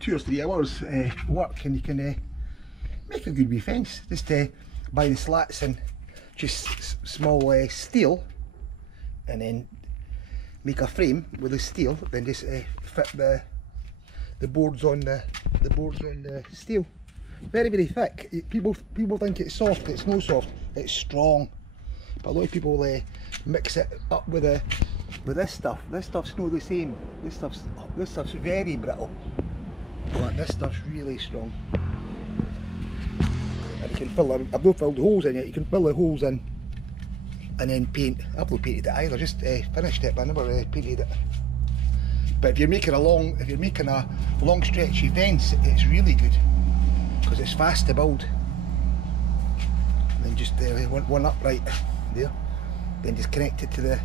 2 or 3 hours work, and you can make a good wee fence. Just buy the slats and just small steel, and then make a frame with the steel, then just fit the boards on the steel. Very thick. People think it's soft. It's no soft. It's strong. But a lot of people mix it up with this stuff. This stuff's not the same. This stuff's very brittle. But this stuff's really strong. And you can fill them. I've not filled the holes in yet. You can fill the holes in and then paint. I've not painted it either. Just finished it, but I never painted it. But if you're making a long stretchy fence, it's really good because it's fast to build. And then just one upright there, then just connect it to the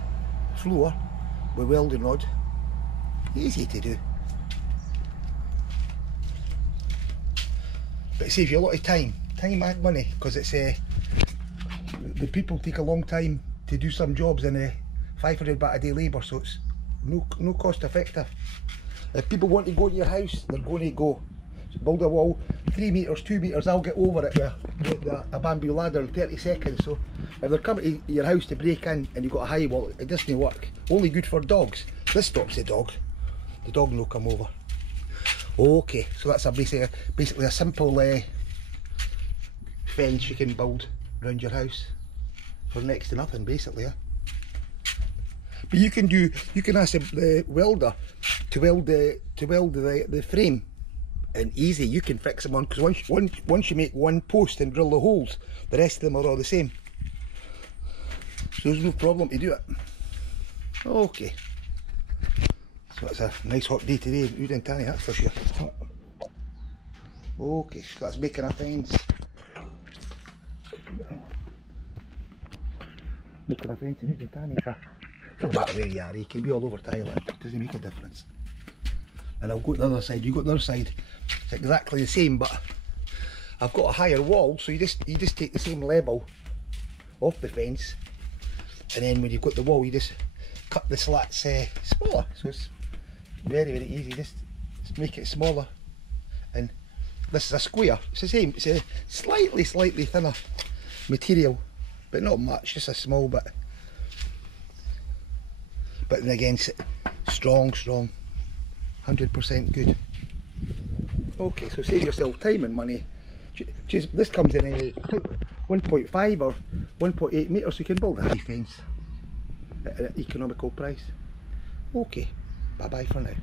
floor with welding rod. Easy to do. But it saves you a lot of time and money, because it's the people take a long time to do some jobs in 500 baht a day labour, so it's no cost effective. If people want to go to your house, they're going to go. So build a wall 3 metres, 2 metres, I'll get over it with a bamboo ladder in 30 seconds. So if they're coming to your house to break in and you've got a high wall, it doesn't work. Only good for dogs. This stops the dog. The dog will come over. Okay, so that's basically a simple fence you can build around your house for next to nothing, basically. But you can ask the welder to weld the frame, and easy you can fix them on, because once you make one post and drill the holes, the rest of them are all the same. So there's no problem to do it. Okay. So it's a nice hot day today in Udintani, that's for sure. Okay, so that's making a fence. Making a fence in Udintani. No matter where you are, you can be all over Thailand, it doesn't make a difference. And I'll go to the other side, you go to the other side, it's exactly the same, but I've got a higher wall, so you just take the same level off the fence, and then when you've got the wall, you just cut the slats smaller. So it's very easy, just make it smaller. And this is a square, it's the same, it's a slightly thinner material, but not much, just a small bit. But then again, strong, 100% good. Okay, so save yourself time and money. This comes in 1.5 or 1.8 metres, so you can build a high fence at an economical price. Okay, bye bye for now.